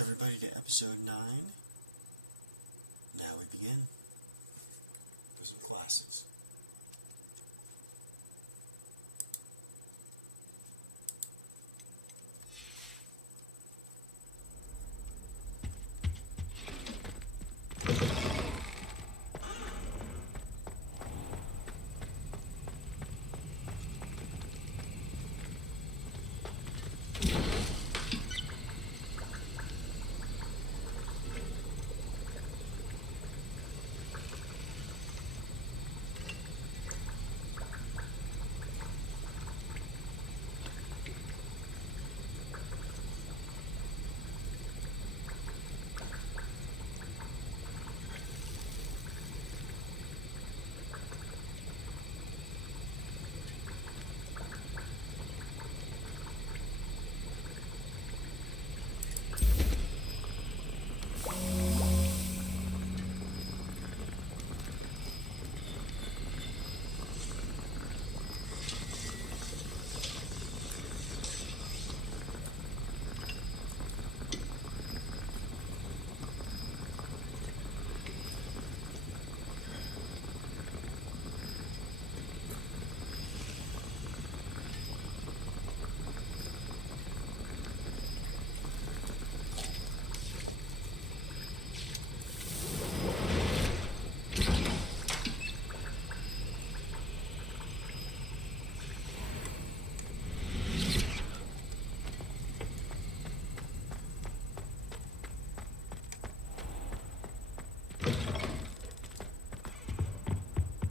everybody to episode 9. Now we begin with some classes.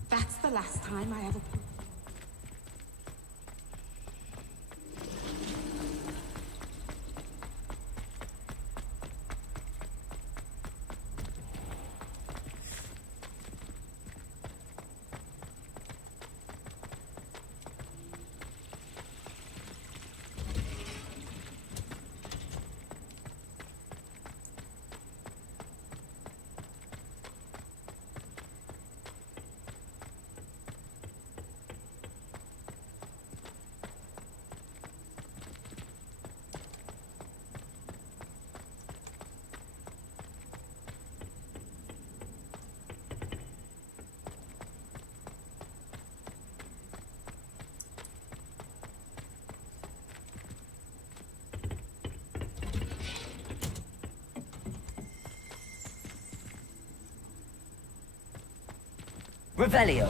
That's the last time I ever... Revelio.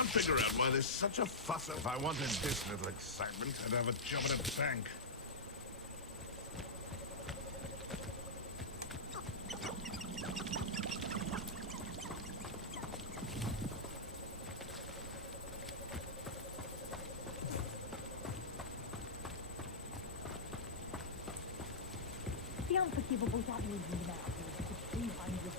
can't figure out why there's such a fuss. If I wanted this little excitement, I'd have a job at a bank. The unforgivable that leaves me now is 300.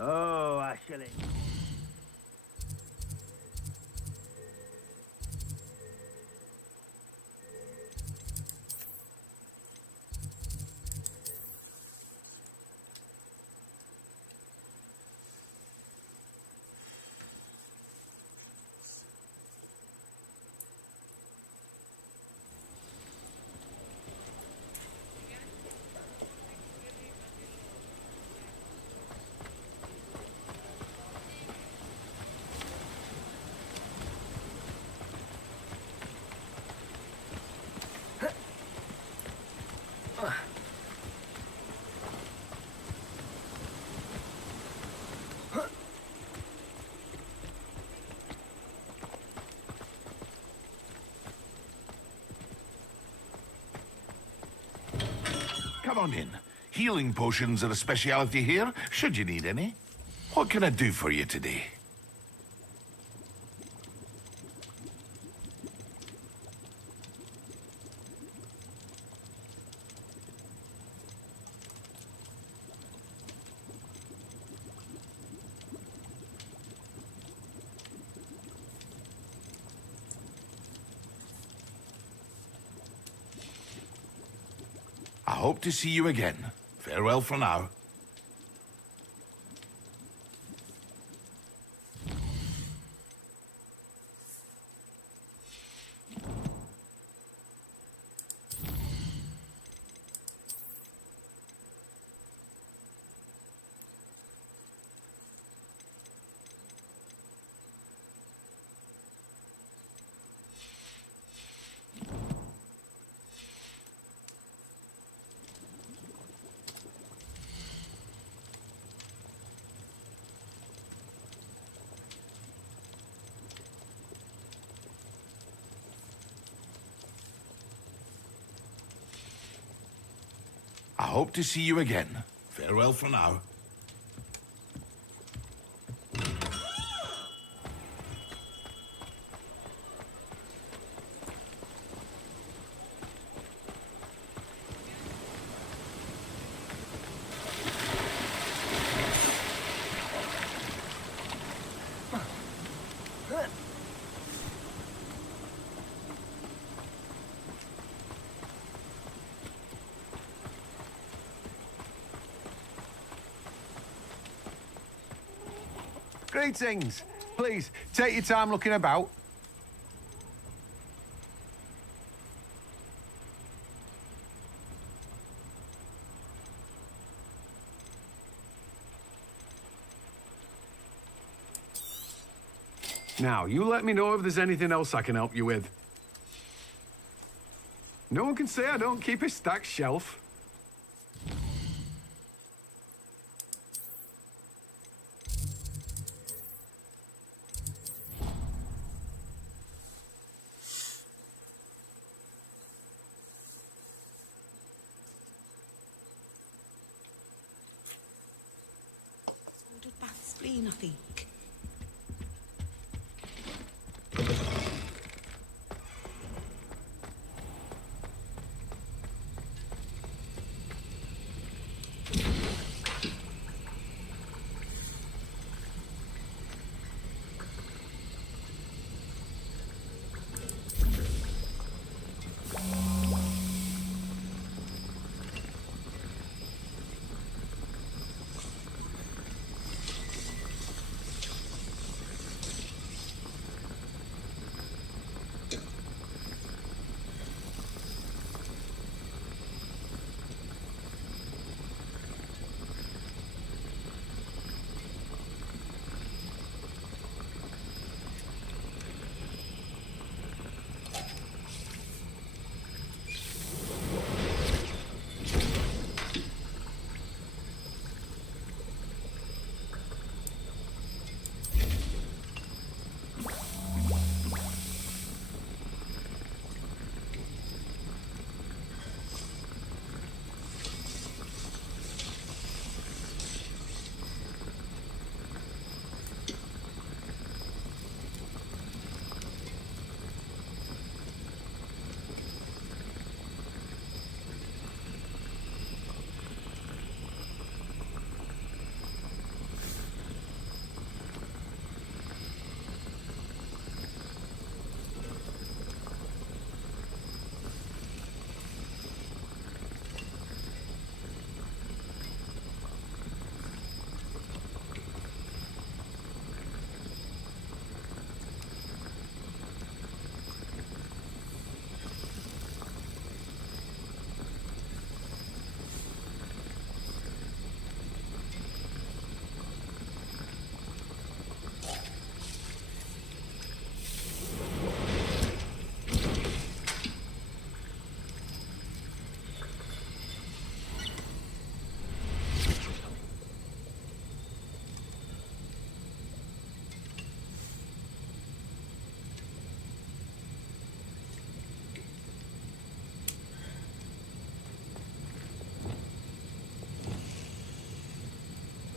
Oh, Ashley. Come on in. Healing potions are a speciality here, should you need any. What can I do for you today? I hope to see you again. Farewell for now. I hope to see you again. Farewell for now. Greetings. Please, take your time looking about. Now, you let me know if there's anything else I can help you with. No one can say I don't keep a stacked shelf. Ordered bath spleen, I think.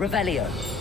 Revelio.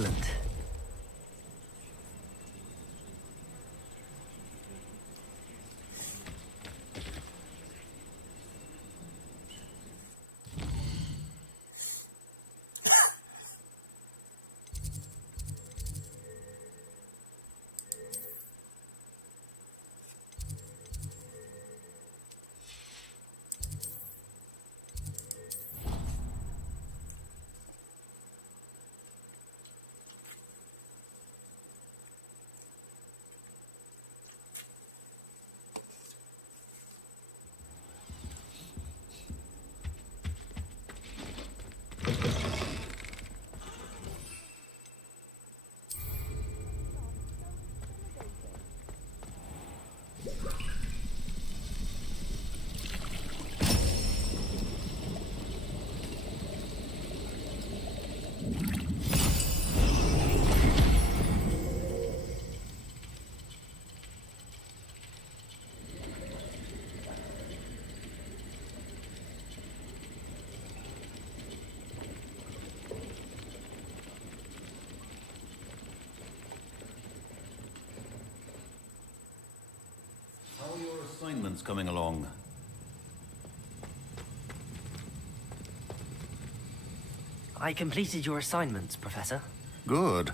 Excellent. How are your assignments coming along? I completed your assignments, Professor. Good.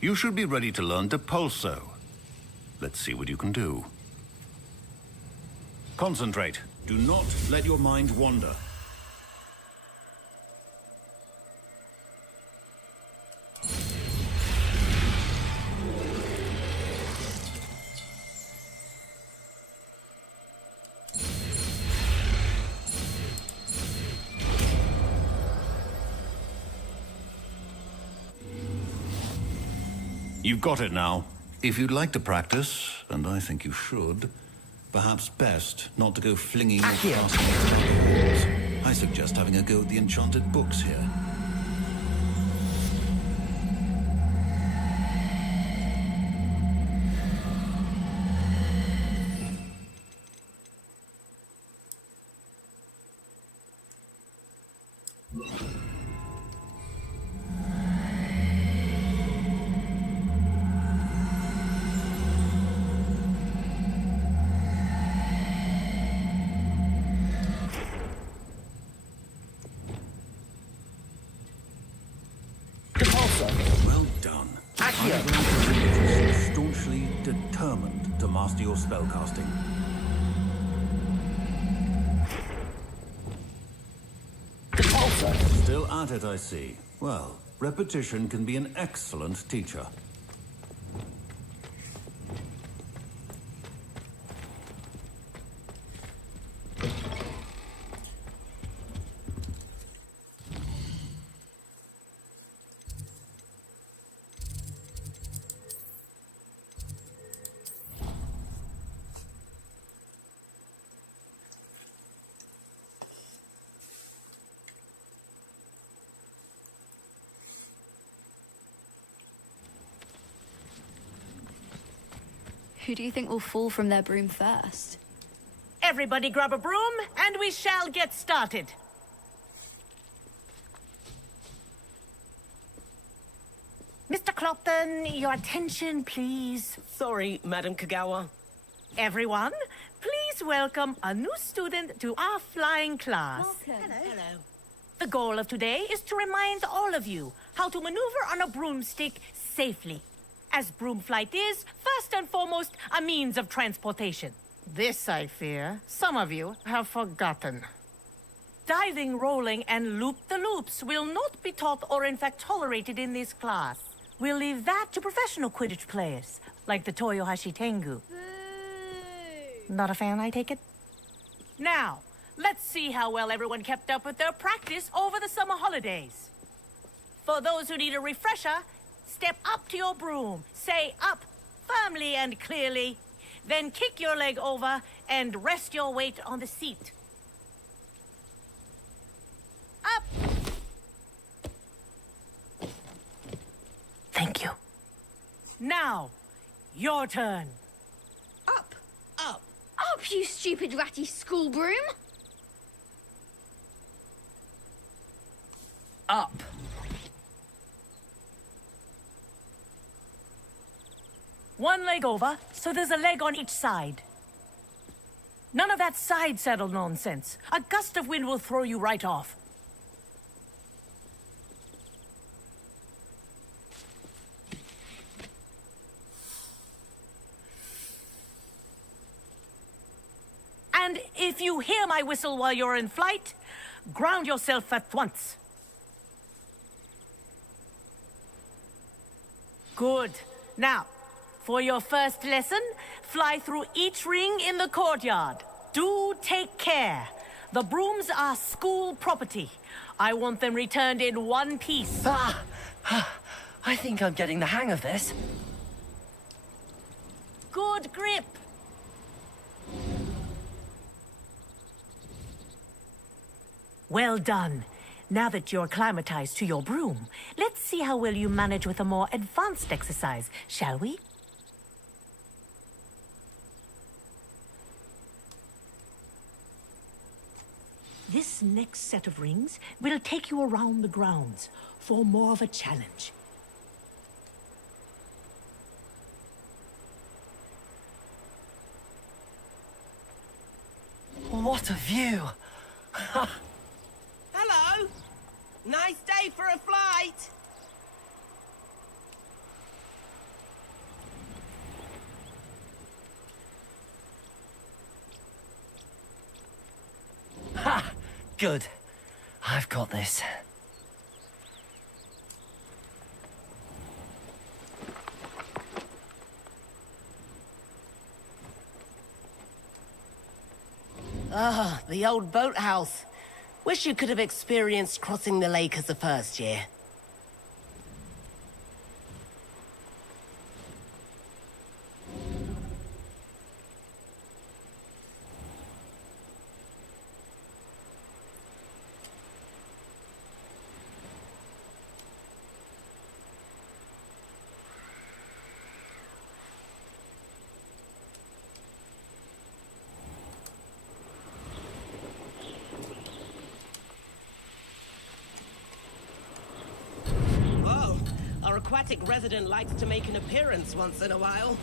You should be ready to learn Depulso. Let's see what you can do. Concentrate. Do not let your mind wander. You've got it now. If you'd like to practice, and I think you should, perhaps best not to go flinging your fast walls. I suggest having a go at the enchanted books here. Well done. I'm going to read you staunchly determined to master your spellcasting. Still at it, I see. Well, repetition can be an excellent teacher. Who do you think will fall from their broom first? Everybody grab a broom, and we shall get started. Mr. Clopton, your attention, please. Sorry, Madam Kagawa. Everyone, please welcome a new student to our flying class. Welcome. Hello. The goal of today is to remind all of you how to maneuver on a broomstick safely. As broom flight is, first and foremost, a means of transportation. This, I fear, some of you have forgotten. Diving, rolling, and loop-the-loops will not be taught or in fact tolerated in this class. We'll leave that to professional Quidditch players, like the Toyohashi Tengu. Not a fan, I take it? Now, let's see how well everyone kept up with their practice over the summer holidays. For those who need a refresher, step up to your broom, say up firmly and clearly, then kick your leg over and rest your weight on the seat. Up! Thank you. Now, your turn. Up, up. Up, you stupid ratty school broom! Up. One leg over, so there's a leg on each side. None of that side saddle nonsense. A gust of wind will throw you right off. And if you hear my whistle while you're in flight, ground yourself at once. Good. Now, for your first lesson, fly through each ring in the courtyard. Do take care. The brooms are school property. I want them returned in one piece. I think I'm getting the hang of this. Good grip. Well done. Now that you're acclimatized to your broom, let's see how well you manage with a more advanced exercise, shall we? This next set of rings will take you around the grounds for more of a challenge. What a view! Hello. Nice day for a flight. Ha! Good. I've got this. Ah, the old boathouse. Wish you could have experienced crossing the lake as a first year. Our aquatic resident likes to make an appearance once in a while.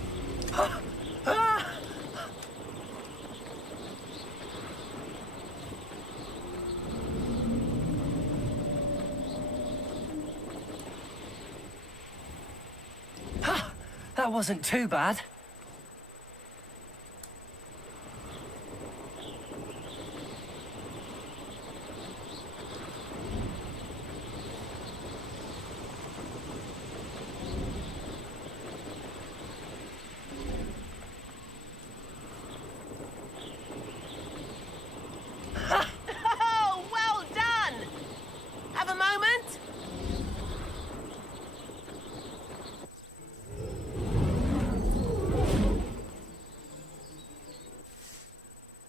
That wasn't too bad. Oh, well done! Have a moment?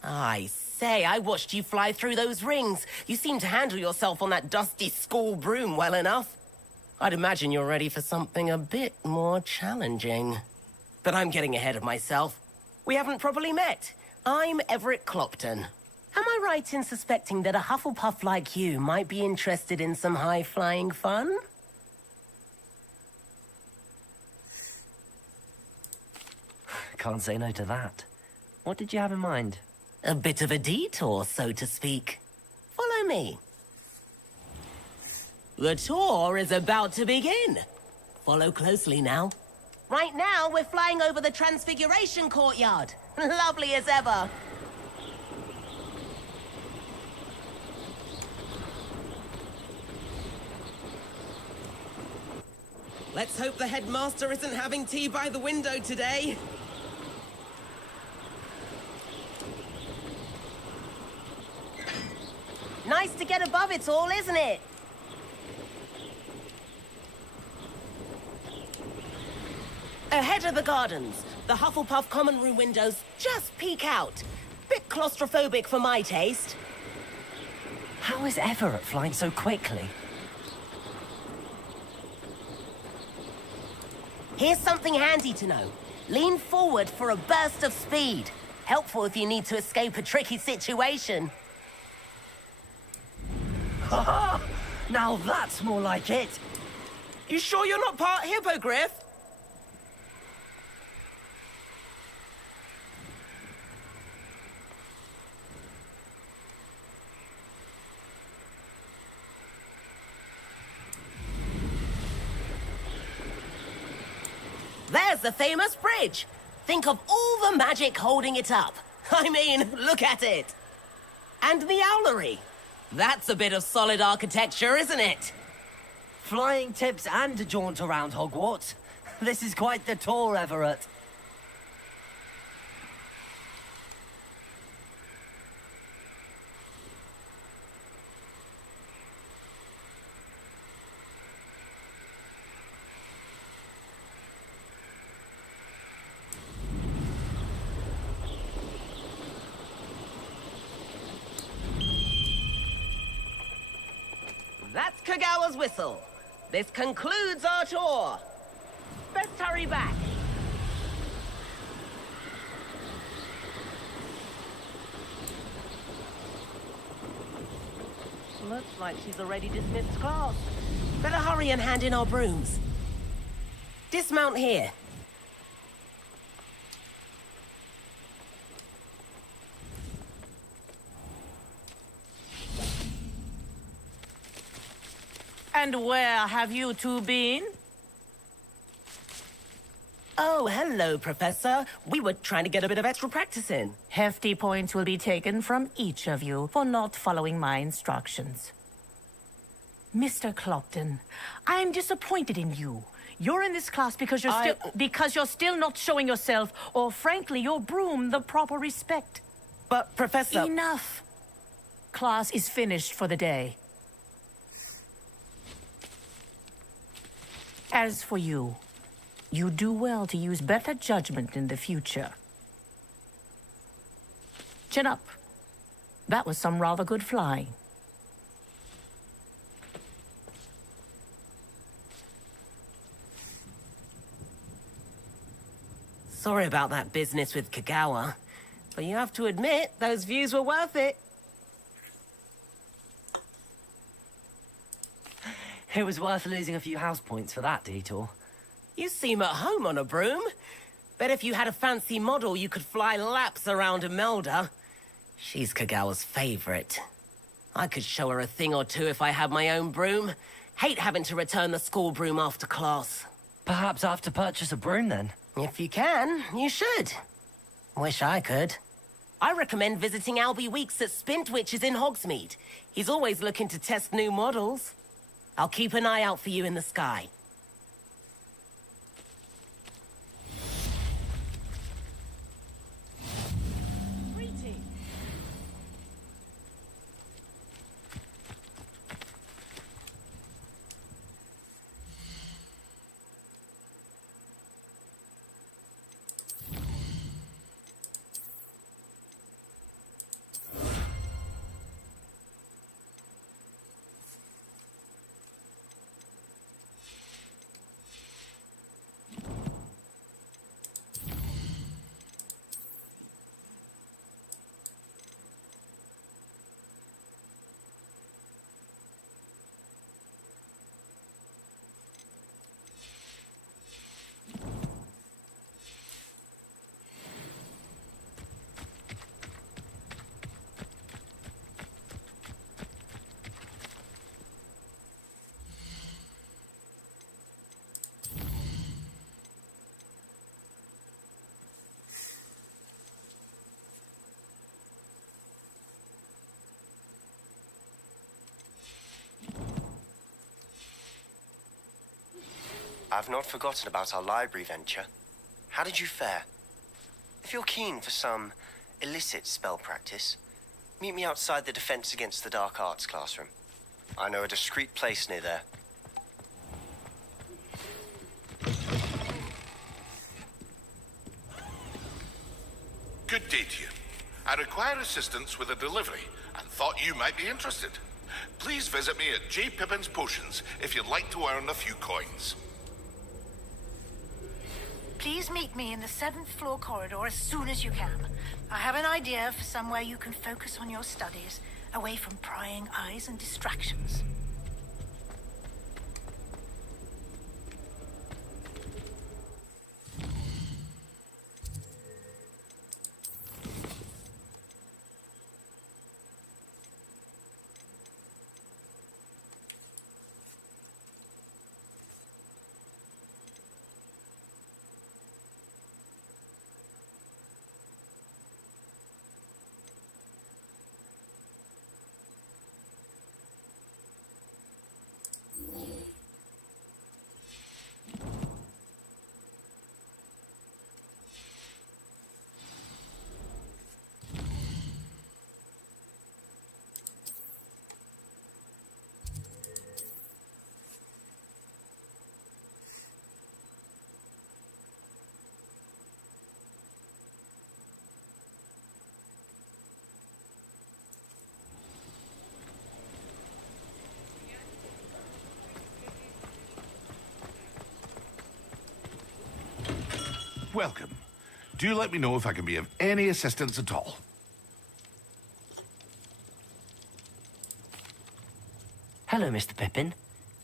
I say, I watched you fly through those rings. You seem to handle yourself on that dusty school broom well enough. I'd imagine you're ready for something a bit more challenging. But I'm getting ahead of myself. We haven't properly met. I'm Everett Clopton. Am I right in suspecting that a Hufflepuff like you might be interested in some high-flying fun? Can't say no to that. What did you have in mind? A bit of a detour, so to speak. Follow me. The tour is about to begin. Follow closely now. Right now, we're flying over the Transfiguration Courtyard. Lovely as ever. Let's hope the headmaster isn't having tea by the window today. Nice to get above it all, isn't it? Ahead of the gardens, the Hufflepuff common room windows just peek out. Bit claustrophobic for my taste. How is Everett flying so quickly? Here's something handy to know. Lean forward for a burst of speed. Helpful if you need to escape a tricky situation. Now that's more like it. You sure you're not part hippogriff? There's the famous bridge. Think of all the magic holding it up. I mean, look at it. And the owlery. That's a bit of solid architecture, isn't it? Flying tips and a jaunt around Hogwarts. This is quite the tour, Everett. That's Kagawa's whistle. This concludes our tour. Best hurry back. Looks like she's already dismissed class. Better hurry and hand in our brooms. Dismount here. And where have you two been? Oh, hello, Professor. We were trying to get a bit of extra practice in. Hefty points will be taken from each of you for not following my instructions. Mr. Clopton, I'm disappointed in you. You're in this class because you're still not showing yourself, or frankly, your broom, the proper respect. But, Professor... Enough. Class is finished for the day. As for you, you do well to use better judgment in the future. Chin up. That was some rather good flying. Sorry about that business with Kagawa, but you have to admit, those views were worth it. It was worth losing a few house points for that detour. You seem at home on a broom. Bet if you had a fancy model, you could fly laps around Imelda. She's Kagawa's favorite. I could show her a thing or two if I had my own broom. Hate having to return the school broom after class. Perhaps I have to purchase a broom then. If you can, you should. Wish I could. I recommend visiting Albie Weeks at Spintwitches in Hogsmeade. He's always looking to test new models. I'll keep an eye out for you in the sky. I've not forgotten about our library venture. How did you fare? If you're keen for some illicit spell practice, meet me outside the Defense Against the Dark Arts classroom. I know a discreet place near there. Good day to you. I require assistance with a delivery and thought you might be interested. Please visit me at J. Pippin's Potions if you'd like to earn a few coins. Please meet me in the 7th floor corridor as soon as you can. I have an idea for somewhere you can focus on your studies, away from prying eyes and distractions. welcome. Do let me know if I can be of any assistance at all. Hello, Mr. Pippin.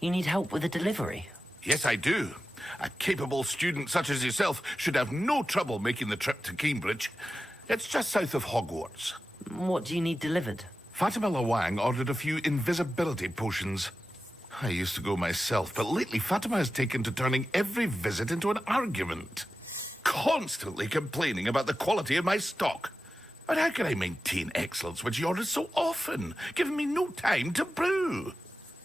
You need help with a delivery? Yes, I do. A capable student such as yourself should have no trouble making the trip to Cambridge. It's just south of Hogwarts. What do you need delivered? Fatima Lawang ordered a few invisibility potions. I used to go myself, but lately Fatima has taken to turning every visit into an argument. Constantly complaining about the quality of my stock. But how can I maintain excellence when she orders so often, giving me no time to brew?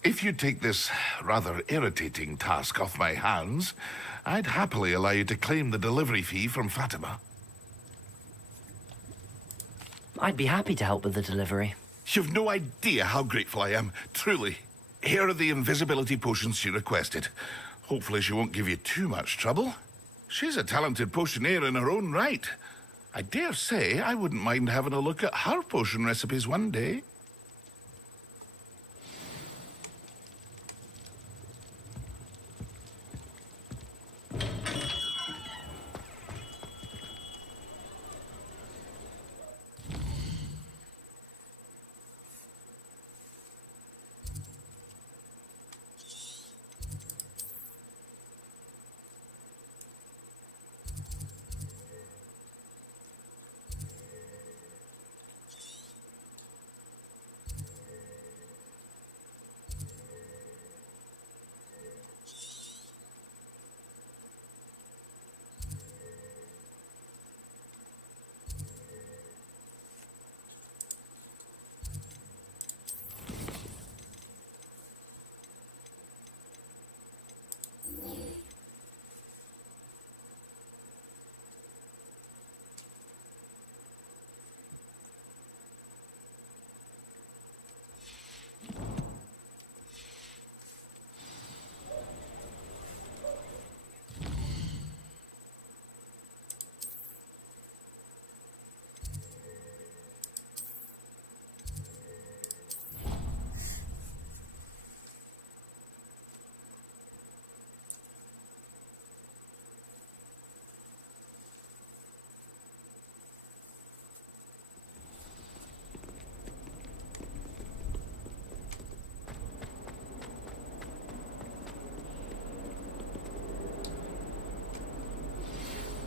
If you take this rather irritating task off my hands, I'd happily allow you to claim the delivery fee from Fatima. I'd be happy to help with the delivery. You've no idea how grateful I am, truly. Here are the invisibility potions she requested. Hopefully she won't give you too much trouble. She's a talented potioneer in her own right. I dare say I wouldn't mind having a look at her potion recipes one day.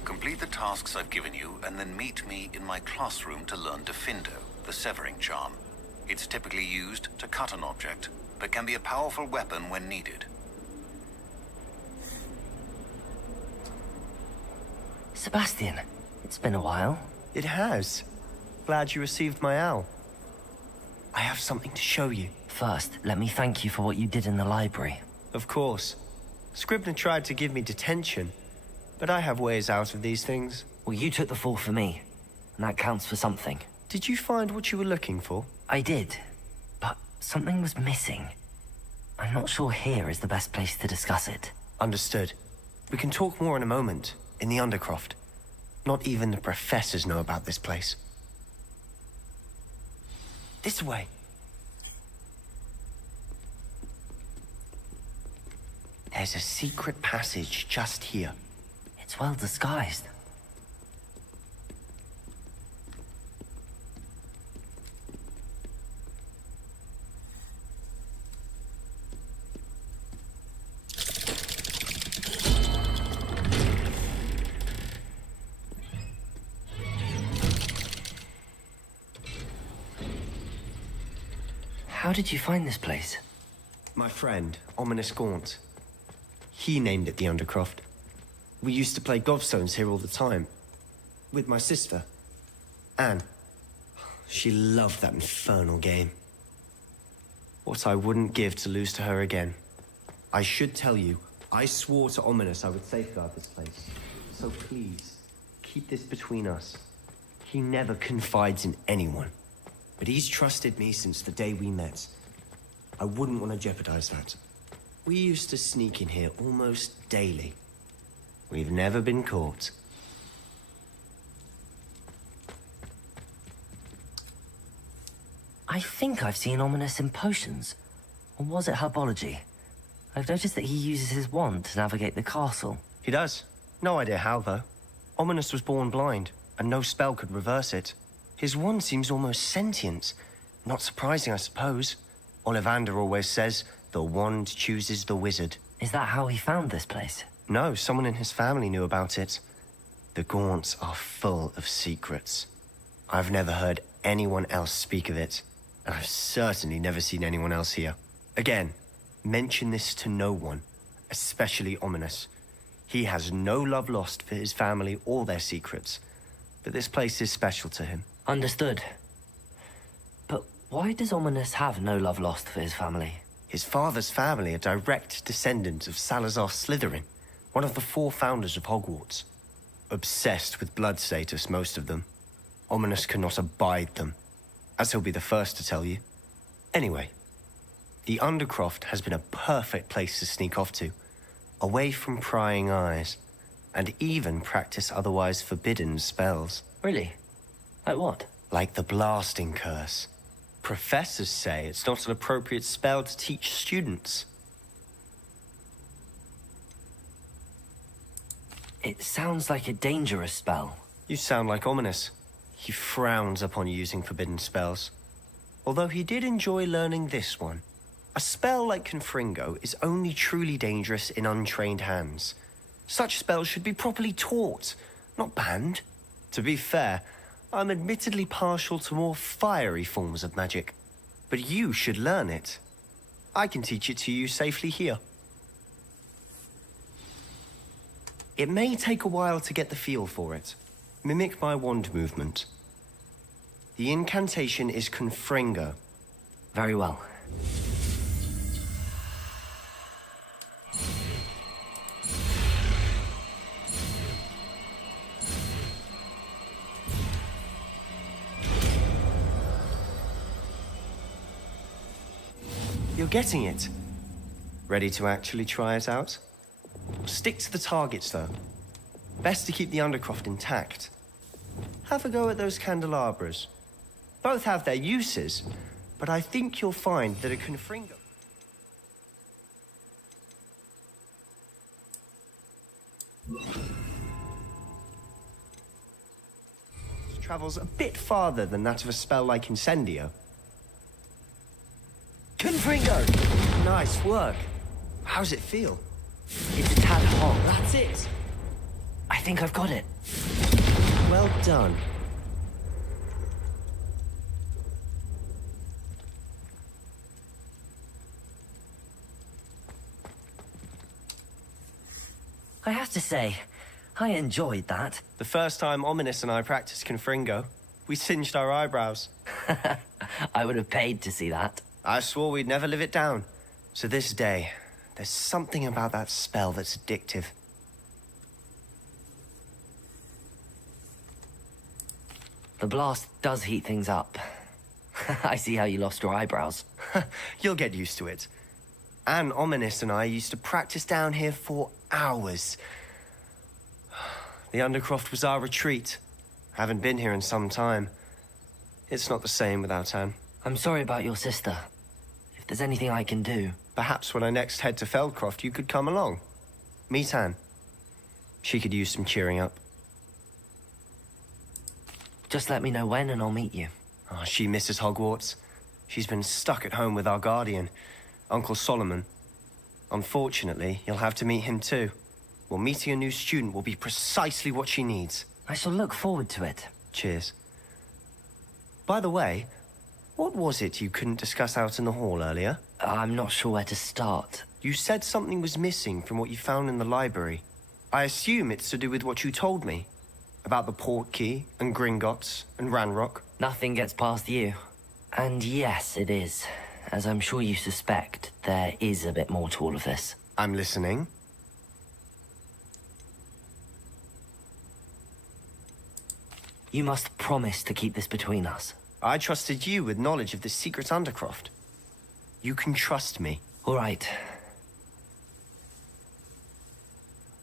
Complete the tasks I've given you, and then meet me in my classroom to learn Defindo, the severing charm. It's typically used to cut an object, but can be a powerful weapon when needed. Sebastian, it's been a while. It has. Glad you received my owl. I have something to show you. First, let me thank you for what you did in the library. Of course. Scribner tried to give me detention, but I have ways out of these things. Well, you took the fall for me, and that counts for something. Did you find what you were looking for? I did, but something was missing. I'm not sure here is the best place to discuss it. Understood. We can talk more in a moment, in the Undercroft. Not even the professors know about this place. This way. There's a secret passage just here. It's well disguised. How did you find this place? My friend, Ominous Gaunt. He named it the Undercroft. We used to play gobstones here all the time. With my sister, Anne. She loved that infernal game. What I wouldn't give to lose to her again. I should tell you, I swore to Ominous I would safeguard this place. So please, keep this between us. He never confides in anyone. But he's trusted me since the day we met. I wouldn't want to jeopardize that. We used to sneak in here almost daily. We've never been caught. I think I've seen Ominous in potions. Or was it herbology? I've noticed that he uses his wand to navigate the castle. He does. No idea how, though. Ominous was born blind, and no spell could reverse it. His wand seems almost sentient. Not surprising, I suppose. Ollivander always says, the wand chooses the wizard. Is that how he found this place? No, someone in his family knew about it. The Gaunts are full of secrets. I've never heard anyone else speak of it, and I've certainly never seen anyone else here. Again, mention this to no one, especially Ominous. He has no love lost for his family or their secrets, but this place is special to him. Understood. But why does Ominous have no love lost for his family? His father's family are direct descendants of Salazar Slytherin, one of the 4 founders of Hogwarts. Obsessed with blood status, most of them. Ominous cannot abide them, as he'll be the first to tell you. Anyway, the Undercroft has been a perfect place to sneak off to, away from prying eyes, and even practice otherwise forbidden spells. Really? Like what? Like the blasting curse. Professors say it's not an appropriate spell to teach students. It sounds like a dangerous spell. You sound like Ominous. He frowns upon using forbidden spells. Although he did enjoy learning this one. A spell like Confringo is only truly dangerous in untrained hands. Such spells should be properly taught, not banned. To be fair, I'm admittedly partial to more fiery forms of magic. But you should learn it. I can teach it to you safely here. It may take a while to get the feel for it. Mimic my wand movement. The incantation is Confringo. Very well. You're getting it. Ready to actually try it out? Stick to the targets, though. Best to keep the Undercroft intact. Have a go at those candelabras. Both have their uses, but I think you'll find that a Confringo travels a bit farther than that of a spell like Incendio. Confringo! Nice work. How's it feel? It's a tad hot. That's it! I think I've got it. Well done. I have to say, I enjoyed that. The first time Ominous and I practiced Confringo, we singed our eyebrows. I would have paid to see that. I swore we'd never live it down. To this day, there's something about that spell that's addictive. The blast does heat things up. I see how you lost your eyebrows. You'll get used to it. Anne, Ominous and I used to practice down here for hours. The Undercroft was our retreat. Haven't been here in some time. It's not the same without Anne. I'm sorry about your sister. If there's anything I can do... Perhaps when I next head to Feldcroft, you could come along. Meet Anne. She could use some cheering up. Just let me know when and I'll meet you. Oh, she misses Hogwarts. She's been stuck at home with our guardian, Uncle Solomon. Unfortunately, you'll have to meet him too. Well, meeting a new student will be precisely what she needs. I shall look forward to it. Cheers. By the way, what was it you couldn't discuss out in the hall earlier? I'm not sure where to start. You said something was missing from what you found in the library. I assume it's to do with what you told me. About the Portkey, and Gringotts, and Ranrock. Nothing gets past you. And yes, it is. As I'm sure you suspect, there is a bit more to all of this. I'm listening. You must promise to keep this between us. I trusted you with knowledge of the secret Undercroft. You can trust me. All right.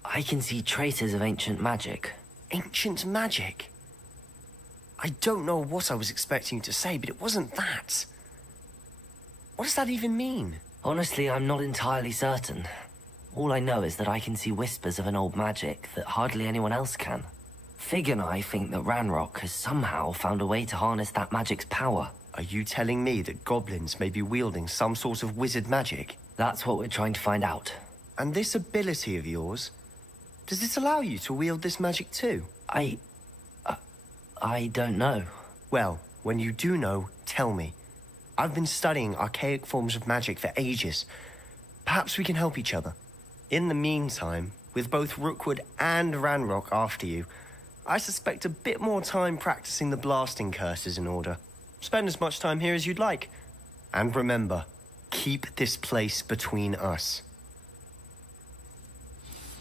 I can see traces of ancient magic. Ancient magic? I don't know what I was expecting you to say, but it wasn't that. What does that even mean? Honestly, I'm not entirely certain. All I know is that I can see whispers of an old magic that hardly anyone else can. Fig and I think that Ranrock has somehow found a way to harness that magic's power. Are you telling me that goblins may be wielding some sort of wizard magic? That's what we're trying to find out. And this ability of yours, does it allow you to wield this magic too? I don't know. Well, when you do know, tell me. I've been studying archaic forms of magic for ages. Perhaps we can help each other. In the meantime, with both Rookwood and Ranrock after you, I suspect a bit more time practicing the blasting curse is in order. Spend as much time here as you'd like. And remember, keep this place between us.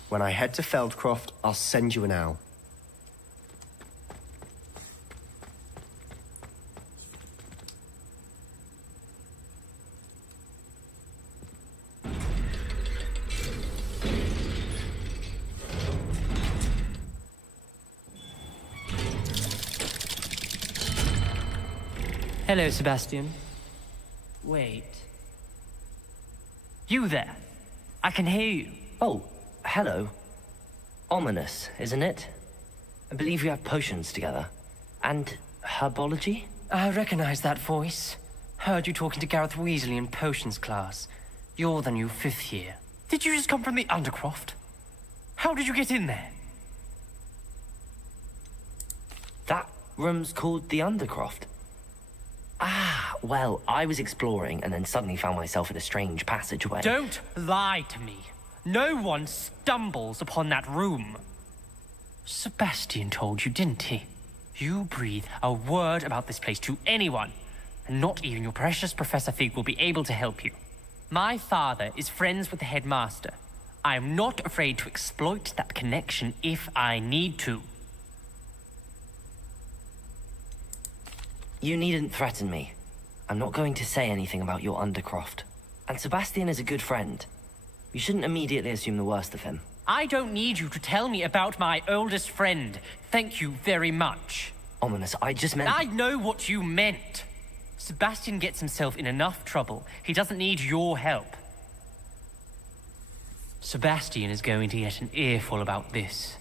When I head to Feldcroft, I'll send you an owl. Hello, Sebastian. Wait. You there? I can hear you. Oh, hello. Ominous, isn't it? I believe we have potions together. And herbology? I recognize that voice. Heard you talking to Gareth Weasley in potions class. You're the new 5th year. Did you just come from the Undercroft? How did you get in there? That room's called the Undercroft. Ah, well, I was exploring and then suddenly found myself in a strange passageway. Don't lie to me. No one stumbles upon that room. Sebastian told you, didn't he? You breathe a word about this place to anyone, and not even your precious Professor Fig will be able to help you. My father is friends with the headmaster. I am not afraid to exploit that connection if I need to. You needn't threaten me. I'm not going to say anything about your Undercroft. And Sebastian is a good friend. You shouldn't immediately assume the worst of him. I don't need you to tell me about my oldest friend. Thank you very much. Ominous, I just meant... I know what you meant. Sebastian gets himself in enough trouble. He doesn't need your help. Sebastian is going to get an earful about this.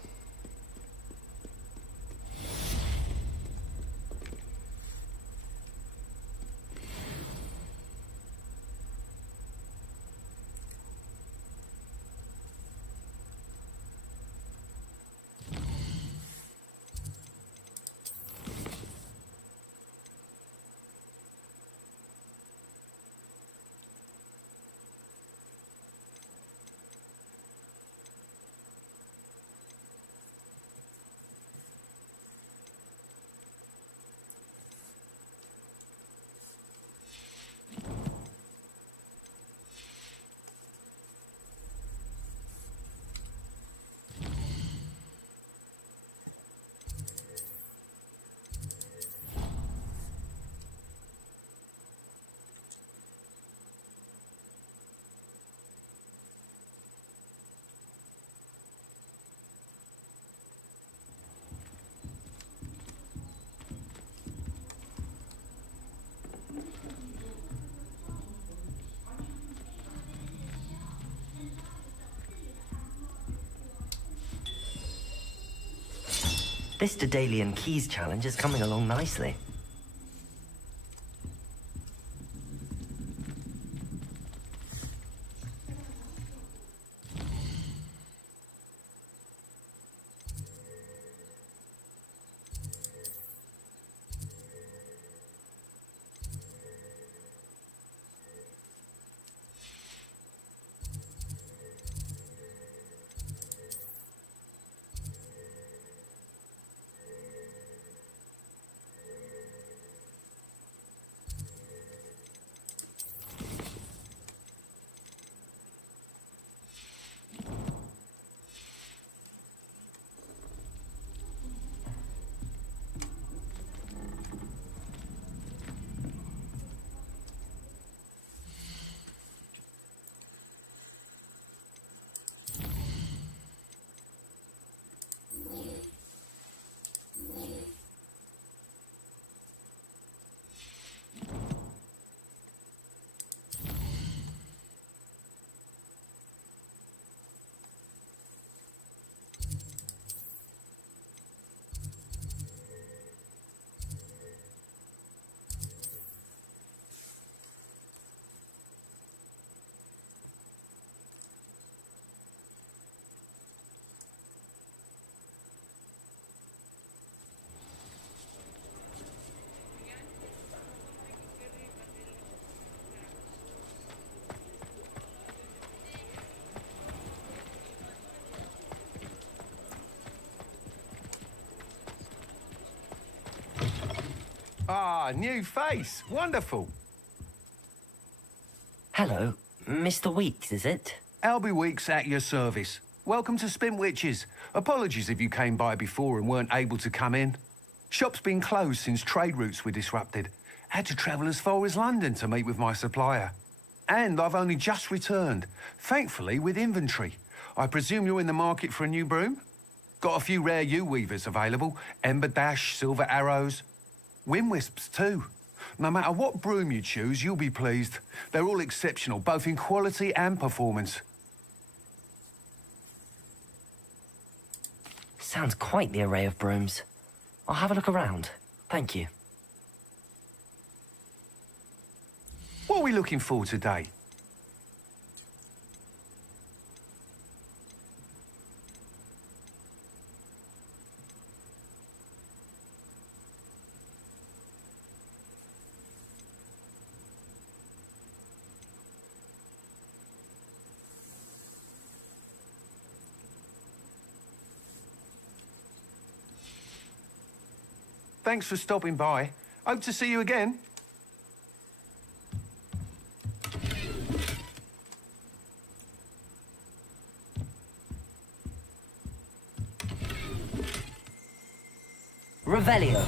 This Daedalian Keys challenge is coming along nicely. Ah, new face. Wonderful. Hello, Mr. Weeks, is it? Albie Weeks at your service. Welcome to Spintwitches. Apologies if you came by before and weren't able to come in. Shop's been closed since trade routes were disrupted. Had to travel as far as London to meet with my supplier. And I've only just returned, thankfully with inventory. I presume you're in the market for a new broom? Got a few rare U-weavers available. Ember Dash, Silver Arrows. Wind Wisps too. No matter what broom you choose, you'll be pleased. They're all exceptional, both in quality and performance. Sounds quite the array of brooms. I'll have a look around. Thank you. What are we looking for today? Thanks for stopping by. Hope to see you again. Revelio.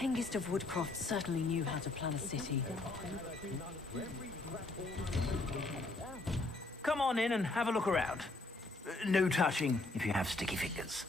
Hengist of Woodcroft certainly knew how to plan a city. Come on in and have a look around. No touching if you have sticky fingers.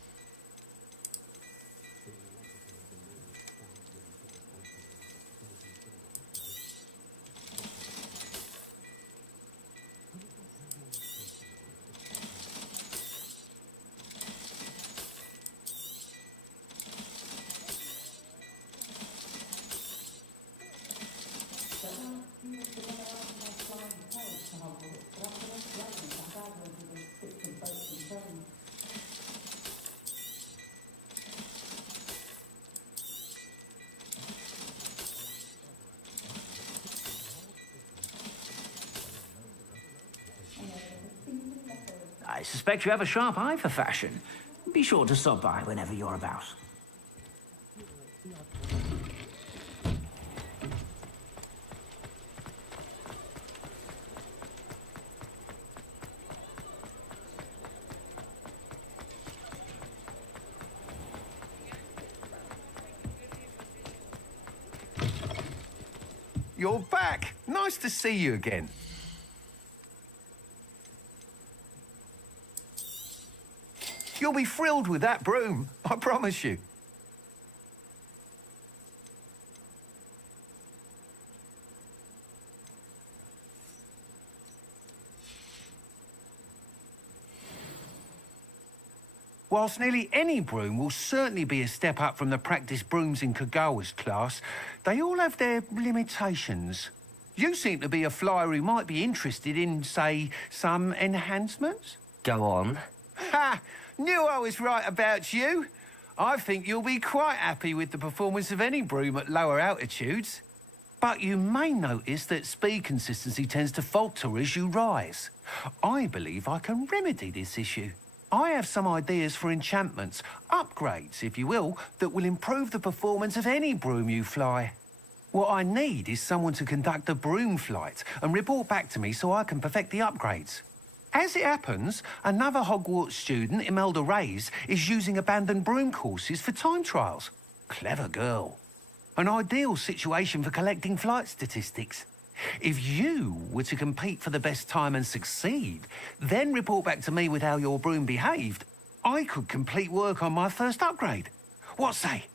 I suspect you have a sharp eye for fashion. Be sure to stop by whenever you're about. You're back. Nice to see you again. You'll be thrilled with that broom, I promise you. Whilst nearly any broom will certainly be a step up from the practice brooms in Kagawa's class, they all have their limitations. You seem to be a flyer who might be interested in, say, some enhancements? Go on. Ha! Knew I was right about you. I think you'll be quite happy with the performance of any broom at lower altitudes. But you may notice that speed consistency tends to falter as you rise. I believe I can remedy this issue. I have some ideas for enchantments, upgrades, if you will, that will improve the performance of any broom you fly. What I need is someone to conduct a broom flight and report back to me so I can perfect the upgrades. As it happens, another Hogwarts student, Imelda Reyes, is using abandoned broom courses for time trials. Clever girl. An ideal situation for collecting flight statistics. If you were to compete for the best time and succeed, then report back to me with how your broom behaved, I could complete work on my first upgrade. What say?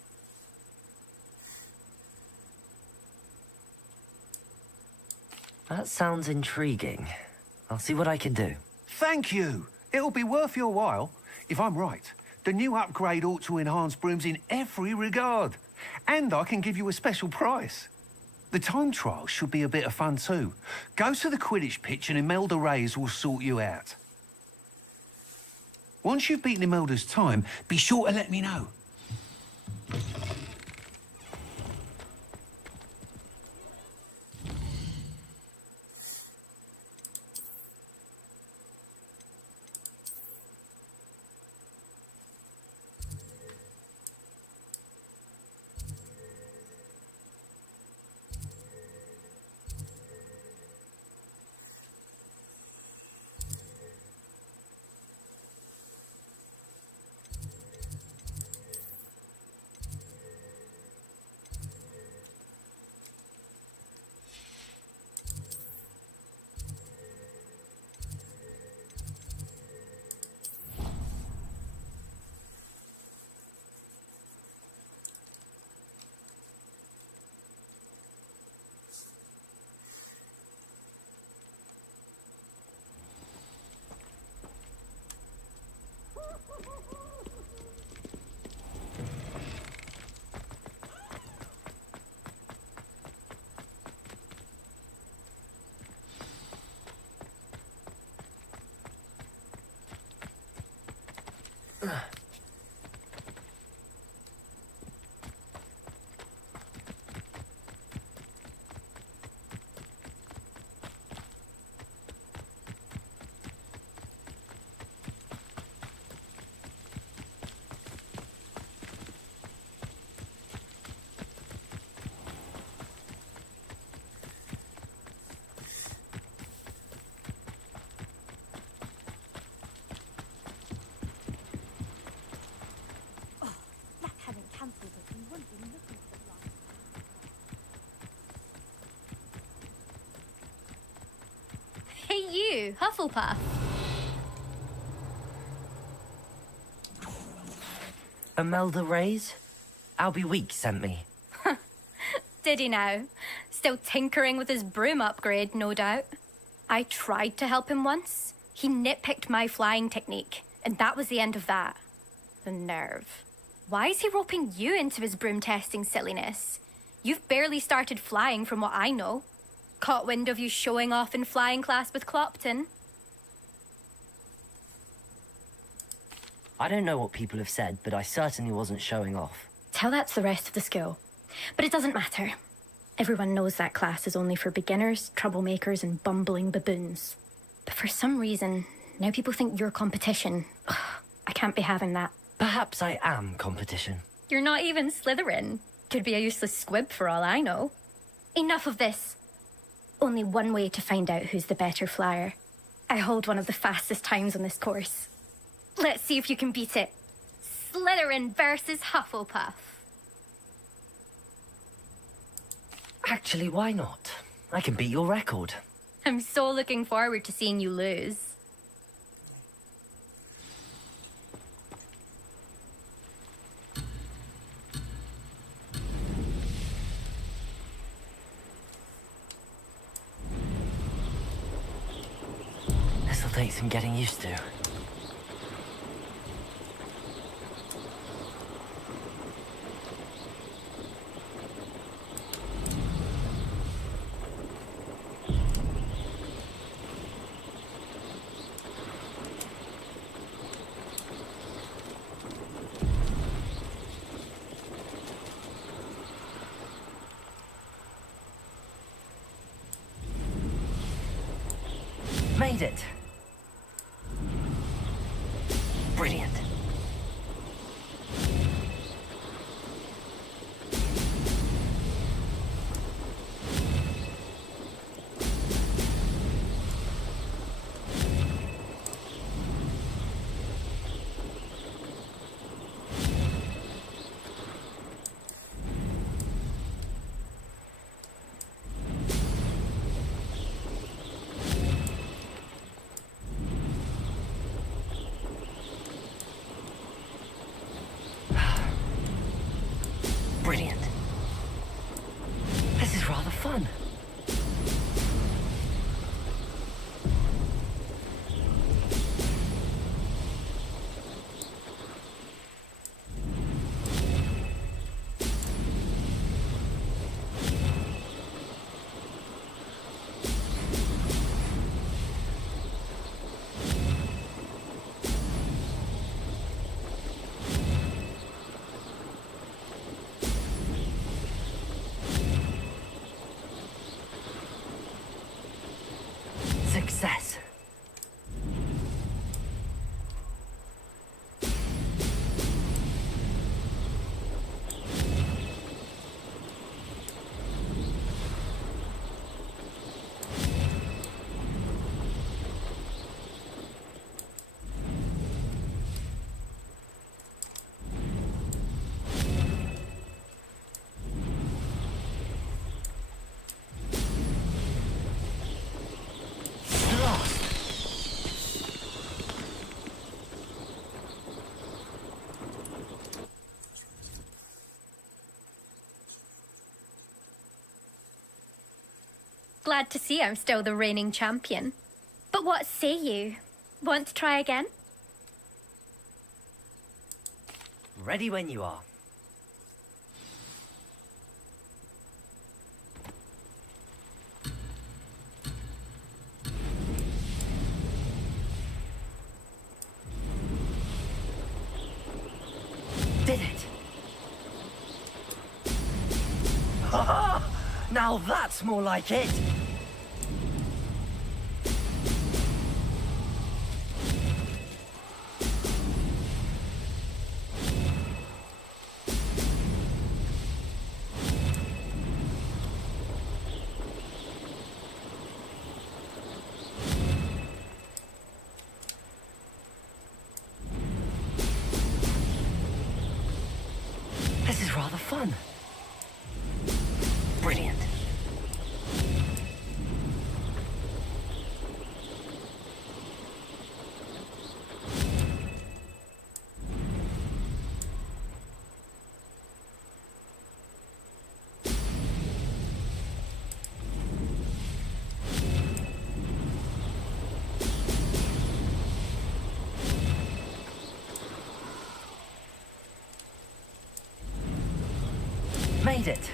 That sounds intriguing. I'll see what I can do. Thank you. It'll be worth your while. If I'm right, the new upgrade ought to enhance brooms in every regard. And I can give you a special price. The time trial should be a bit of fun too. Go to the Quidditch pitch and Imelda Reyes will sort you out. Once you've beaten Imelda's time, be sure to let me know. Hey you, Hufflepuff. Imelda Reyes? Albie Week sent me. Did he now? Still tinkering with his broom upgrade, no doubt. I tried to help him once. He nitpicked my flying technique, and that was the end of that. The nerve. Why is he roping you into his broom testing silliness? You've barely started flying from what I know. Caught wind of you showing off in flying class with Clopton. I don't know what people have said, but I certainly wasn't showing off. Tell that to the rest of the school. But it doesn't matter. Everyone knows that class is only for beginners, troublemakers, and bumbling baboons. But for some reason, now people think you're competition. Ugh, I can't be having that. Perhaps I am competition. You're not even Slytherin. Could be a useless squib for all I know. Enough of this. Only one way to find out who's the better flyer. I hold one of the fastest times on this course. Let's see if you can beat it. Slytherin versus Hufflepuff. Actually, why not? I can beat your record. I'm so looking forward to seeing you lose. This'll take some getting used to. Made it. Brilliant. Glad to see I'm still the reigning champion. But what say you? Want to try again? Ready when you are. Did it! Now that's more like it! This is rather fun. Brilliant. Made it.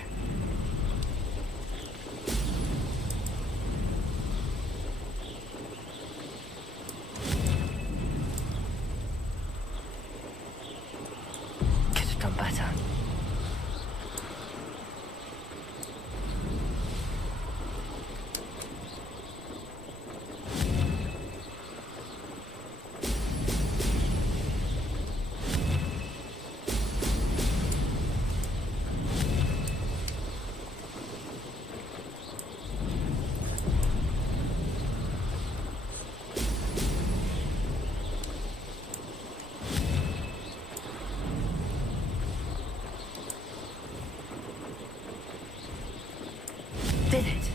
Could have done better. Did it.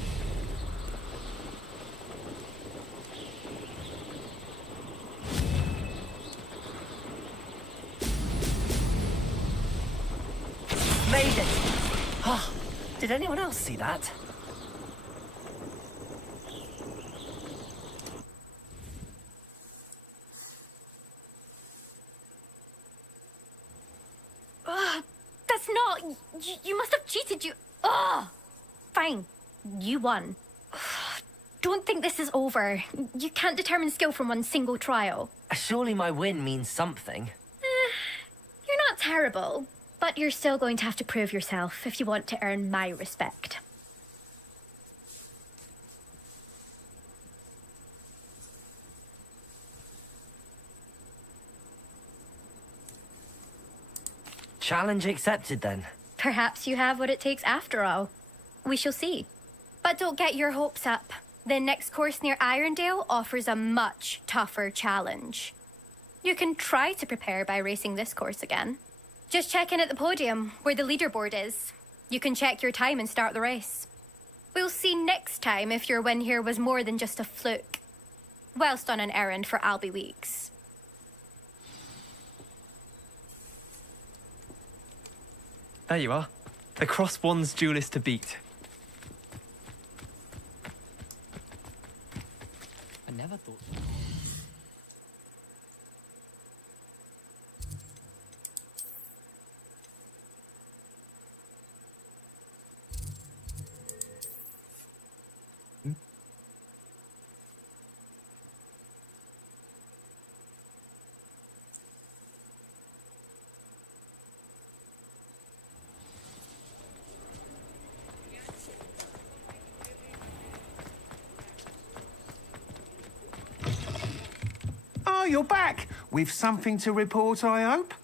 Made it. Oh, did anyone else see that? That's not... You must have cheated, you... Ugh! Fine. You won. Don't think this is over. You can't determine skill from one single trial. Surely my win means something. You're not terrible, but you're still going to have to prove yourself if you want to earn my respect. Challenge accepted then. Perhaps you have what it takes after all. We shall see. But don't get your hopes up. The next course near Irondale offers a much tougher challenge. You can try to prepare by racing this course again. Just check in at the podium, where the leaderboard is. You can check your time and start the race. We'll see next time if your win here was more than just a fluke. Whilst on an errand for Albie Weeks. There you are. The Cross Wands duelist to beat. I never thought... Oh, you're back. With something to report, I hope?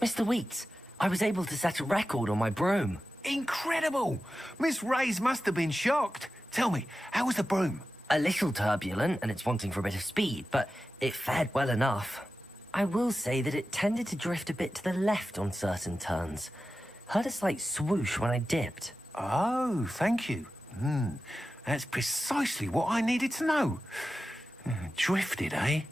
Mr. Weeks, I was able to set a record on my broom. Incredible! Miss Reyes must have been shocked. Tell me, how was the broom? A little turbulent, and it's wanting for a bit of speed, but it fared well enough. I will say that it tended to drift a bit to the left on certain turns. Heard a slight swoosh when I dipped. Oh, thank you. That's precisely what I needed to know. Drifted, eh?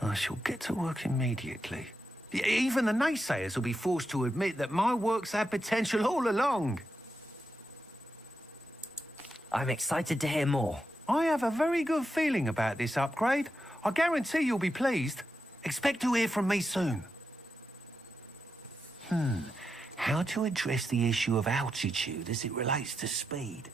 I shall get to work immediately. Even the naysayers will be forced to admit that my work's had potential all along. I'm excited to hear more. I have a very good feeling about this upgrade. I guarantee you'll be pleased. Expect to hear from me soon. How to address the issue of altitude as it relates to speed?